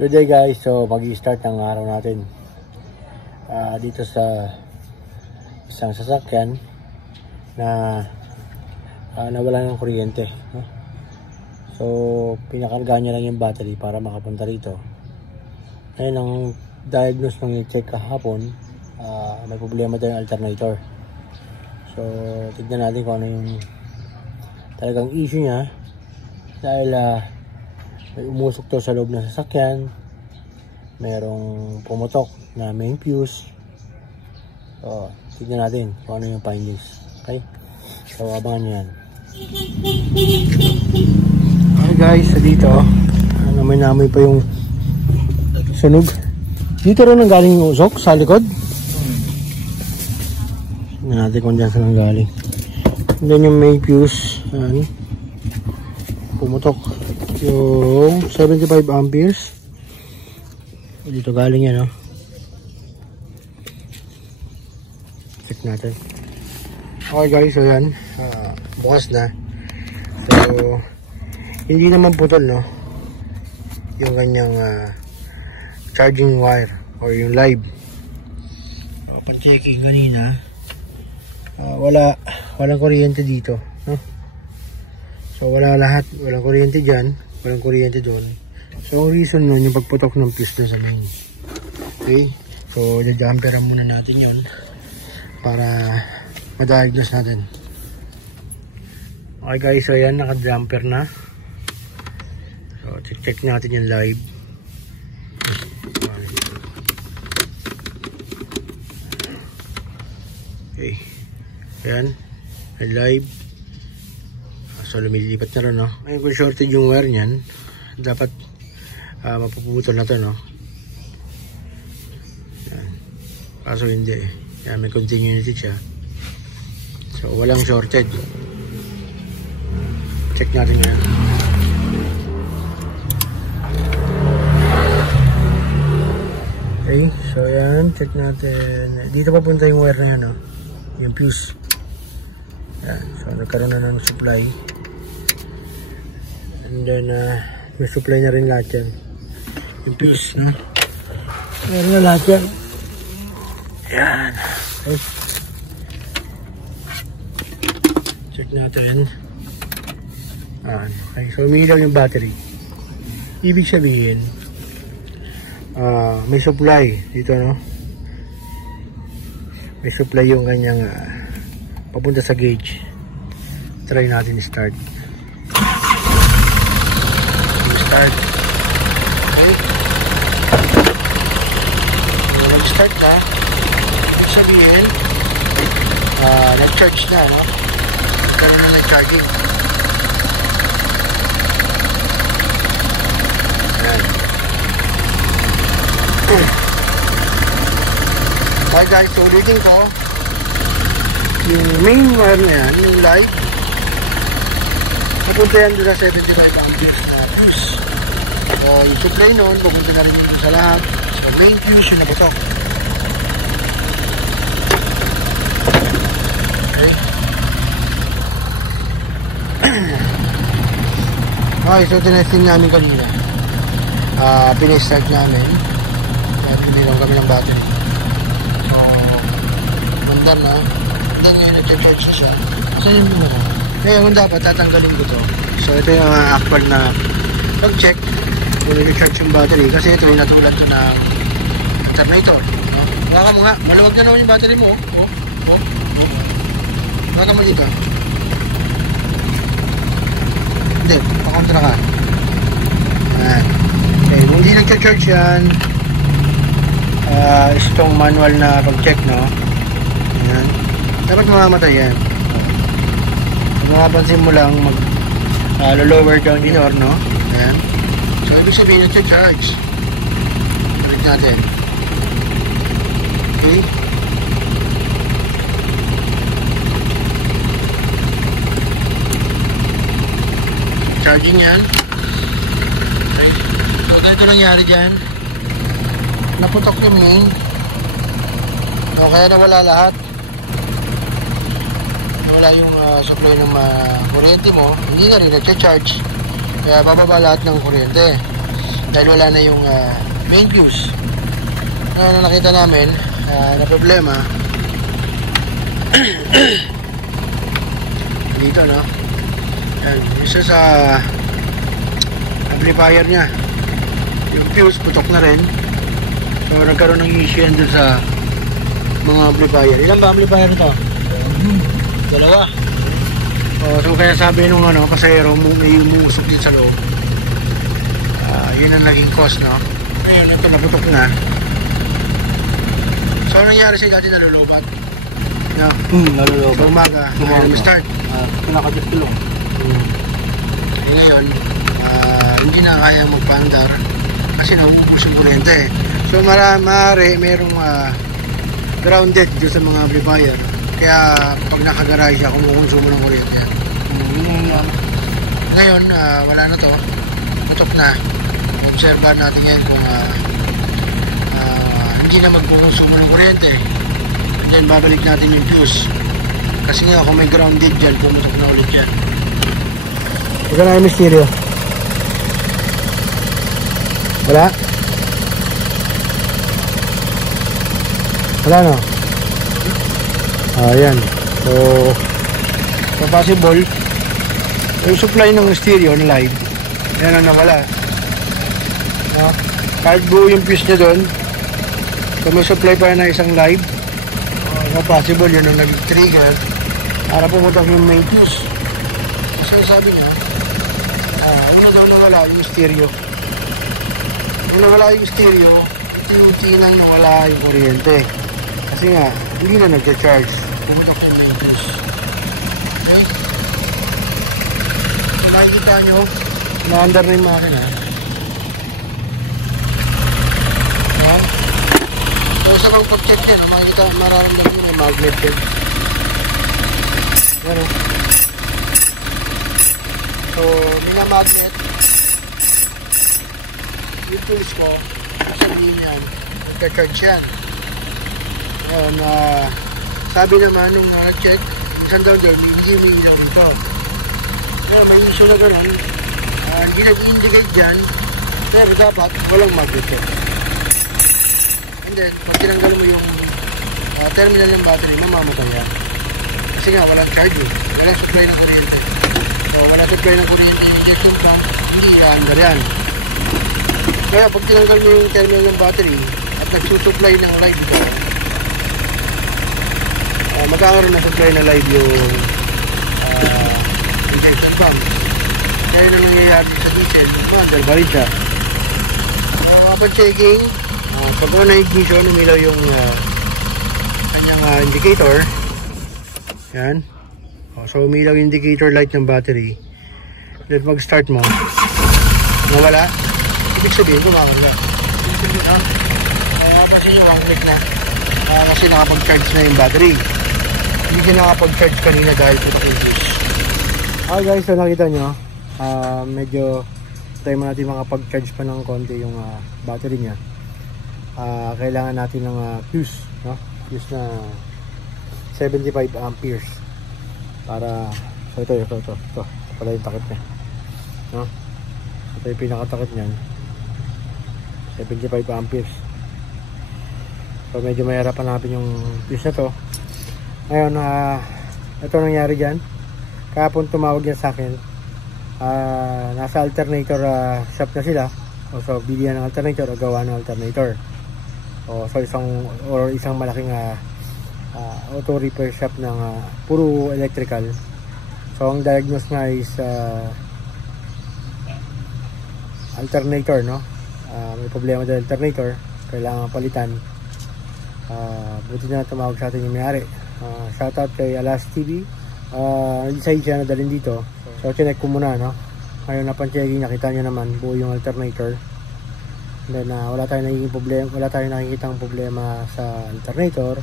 Good day guys, so mag-i-start ng araw natin dito sa isang sasakyan na nawala ng kuryente, no? So pinakarga niya lang yung battery para makapunta rito. Ngayon ang diagnose ng i-check kahapon, may problema daw yung alternator. So tignan natin kung ano yung talagang issue niya, dahil may umusok to sa loob ng sasakyan, merong pumutok na main fuse. So tignan natin kung ano yung findings. Okay, so abangan nyo yan. Okay guys, so dito namoy pa yung sunog. Dito rin ang galing yung usok sa likod. Tignan natin kung dyan saan ang galing. And then yung main fuse, pumutok yung 75 amperes. Dito galing yan, no? Check natin. Okay guys, so yan, bukas na. So hindi naman putol, no, yung kanyang charging wire or yung live. Pan-checking kanina, walang kuryente dito, no? So wala lahat, walang kuryente dyan, walang kuryente doon. So ang reason nun yung pagputok ng fuse doon sa main. Okay, so i-jumperan muna natin yun para ma-diagnose natin. Okay guys, so yan, naka-jumper na. So check natin yung live. Okay, yan, may live. So lumilipat na rin, no? Ngayon kung shorted yung wire nyan, dapat mapuputol na to, no? Yan. Kaso hindi eh. Yan, may continuity siya. So walang shorted. Check natin yan. Okay, so yan, check natin. Dito papunta yung wire na yan, no? Yung fuse. Yan, so nagkaroon na ng supply. And then may supply na rin lahat yan. Yung fuse, no? Meron na lahat yan. Yan. Okay. Check natin. Okay, so umiilaw yung battery. Ibig sabihin, may supply dito, no? May supply yung kanyang papunta sa gauge. Try natin i-start. Start. Okay. So, nag-start na. Ibig sabihin, nag-charge na, no? Kaya na nag-charging. Ayan. Okay guys, so ulitin ko. Yung main wire na yan, yung light, papunta yan doon na 75 amperes na fuse. So yung supply nun, papunta na rin yun sa lahat. So main fuse yung nabutok. Okay. Okay, so tinesting namin kanina. Pinestart namin. Kaya pinilang kami ng battery. So bundar na. Then ngayon nag-charge siya. So yun muna. Ngayon dapat tatanggalin ko to. So ito yung actual na pag-check kung nag-charge yung battery. Kasi ito yung natulad to na alternator, no? Baka mo nga, malawag na naman yung battery mo. Baka mo dito. Hindi, pakontra ka. Ayan. Okay, kung hindi nag-charge yan, itong manual na pag-check, no? Ayan. Dapat mamamatay yan. Kung mapapansin mo lang, lower down in or, no? Ayan. So, ibig sabihin nag-charge. Balik natin. Okay. Charging yan. Okay. So, ito nangyari dyan. Naputok yung main. O, kaya nawala lahat. Nawala yung supply ng kuryente mo. Hindi na rin nag-charge. Kaya bababa lahat ng kuryente. dahil wala na yung main fuse. Ano nakita namin na problema dito, no? Yan, isa sa amplifier niya, yung fuse putok na rin. So nagkaroon ng issue yan dun sa mga amplifier. Ilan ba amplifier ito? Dalawa. So kaya sabi nung pasahero, may umuusok din sa loob. Yun ang naging cause, no? Ngayon ito naputok na. So anong nangyari siya dati? Nalulupat, no? Nalulupat. So umaga start pinakadipilong. Ngayon hindi na kaya magpaandar kasi naubos yung kuryente. So maaari merong grounded dito sa mga amplifier, kaya pag nakagaray siya kumukonsumo ng kuryente. Ngayon wala na to, putok na. Obserbahan natin yan kung hindi na magkukonsumo ng kuryente, and then babalik natin yung fuse, kasi nga kung may grounded dyan, pumutok na ulit yan. Ito na yung misteryo. Wala? Wala, no? Ayan. So possible yung supply ng stereo na live, yan ang nawala. No? Kahit buo yung fuse niya doon, so may supply pa na isang live, possible yun ang nag-trigger para pumutok yung main fuse. Kasi sabi niya, una daw nawala yung stereo. Kung nawala yung stereo, iti-uti lang nawala yung kuryente. Kasi nga, hindi na nag-charge. Pumutok yung main fuse. Okay? So makikita nyo, na-under na yung makina. So sa mga pag-check nyo, makikita, mararamdaman nyo may magnet yan. Ano? So, minamagnet yung tools ko, sabihin yan, nagka-charge yan. Ngayon, sabi naman nung nag-check, isang daw doon, hindi umiilaw ito. Ngayon, may issue na gano'n, hindi nag-indicate dyan, pero dapat walang magnet yan. And then, pag tinanggal mo yung terminal ng battery, mamamatay yan. Kasi nga, walang charging, walang supply ng kuryente. So, walang supply ng kuryente yung injection pump, hindi i-under yan. Kaya pag tinanggal mo yung terminal ng battery at nagsusupply ng live ito, magkakaroon na supply na live yung injection pump. Kaya na nangyayari sa diesel, mag-under ba rin siya. Upon checking, pag na ignition, umilaw yung kanyang indicator. Yan. So umilaw yung indicator light ng battery. Then pag start mo, nawala. Ibig sabihin, gumagana. Ibig sabihin, kasi yung 1 click na. Kasi nakapag-charge na yung battery. Hindi siya nakapag-charge kanina dahil putok yung fuse. Okay guys, so nakita nyo, medyo tayo mo natin makapag-charge pa ng konti yung battery niya. Kailangan natin ng fuse, no? Fuse na 75 amperes para, so ito pala yung takip niya, no? Ito yung pinakatakip niyan, 75 amperes. So medyo mahirapan natin yung fuse na to. Ngayon, ito nangyari dyan. Kahapon tumawag yan sa akin, nasa alternator shop na sila, so bilihan ng alternator o gawa ng alternator. So isang malaking auto repair shop ng puro electrical. So ang diagnose nga is alternator, no? May problema sa alternator, kailangan palitan. Buti na tumawag sa atin yung may-ari. Shoutout kay Alas TV. Decide siya na dalhin dito. So chinek ko muna, no? Ngayon napan-checking, nakita niya naman buo yung alternator. Then wala tayong nakikitang problema sa alternator.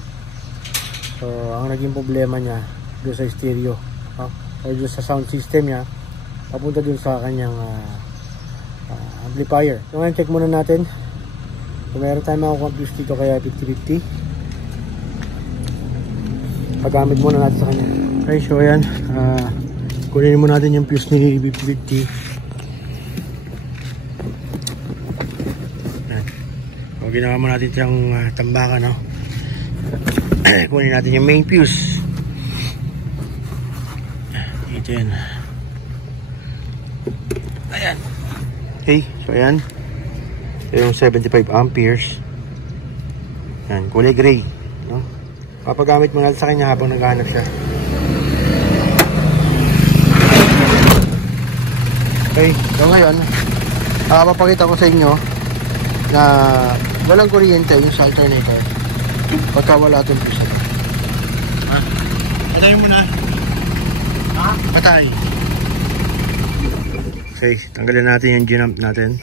So ang naging problema niya doon sa stereo, or doon sa sound system niya, papunta doon sa kanyang amplifier. So ngayon check muna natin kung meron tayong makakompute dito, kaya 50-50. Paggamit muna natin sa kanya. Okay, so ayan, kunin muna natin yung fuse ni 50-50. ginawa mo natin yung tambakan, no? Kunin natin yung main fuse. Ito yan. Ayan. Okay, so ayan. Ito yung 75 amperes. Ayan, kulay gray, no? Papagamit mo na sa kanya habang naghahanap siya. Okay, so ngayon, papakita ko sa inyo na walang kuryente yung sa alternator pagka wala itong fuse. Patayin mo na. Patay. Okay, tanggalin natin yung ginamp natin.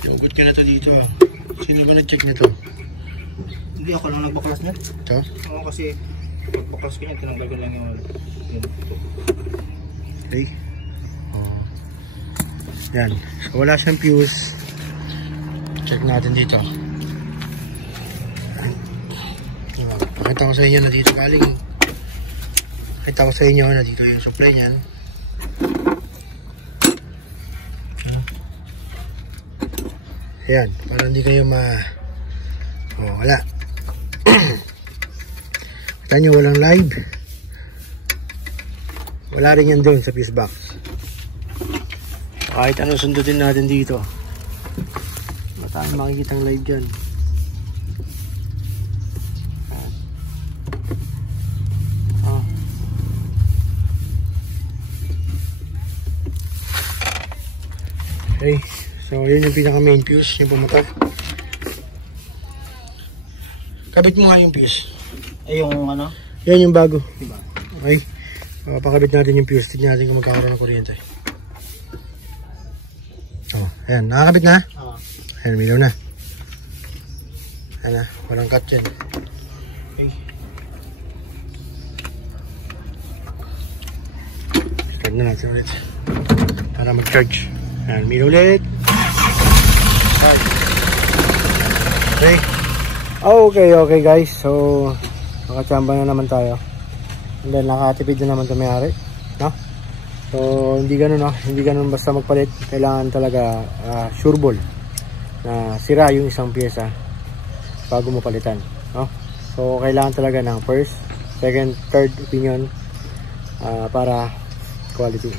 Iugot ko na to dito. Sino ba nag-check na to? Hindi, ako lang nagbaklas niya. Ito? Oo, kasi pagbaklas ko niya, tinanggal ko lang yung okay. Yan. So, wala siyang fuse. Check natin dito. Pakita ko sa inyo na dito galing. Pakita ko sa inyo na dito yung supply niyan. Ayan. Para hindi kayo wala. Kita nyo walang live. Wala rin yan doon sa fuse box. Kahit ano sundutin natin dito, mataan makikita ang live dyan. Okay, so yun yung pinaka main fuse, yung pumunta. Kabit mo nga yung fuse. Ay, yung ano? Yan yung bago. Diba? Okay, pakabit natin yung fuse. Tignan natin kung magkakaroon ng kuryente. Oh, ayan, nakakabit na. Ayan, milaw na. Ayan na, walang cut dyan. Okay. Start na natin ulit para mag-charge. Ayan, milaw ulit. Okay. Okay guys, so nakachamba na naman tayo. And then nakatipid na naman ito may-ari, no? So hindi ganun, no? Hindi ganun basta magpalit. Kailangan talaga sure ball na sira yung isang pyesa bago mo palitan, no? So kailangan talaga ng first, second, third opinion para quality.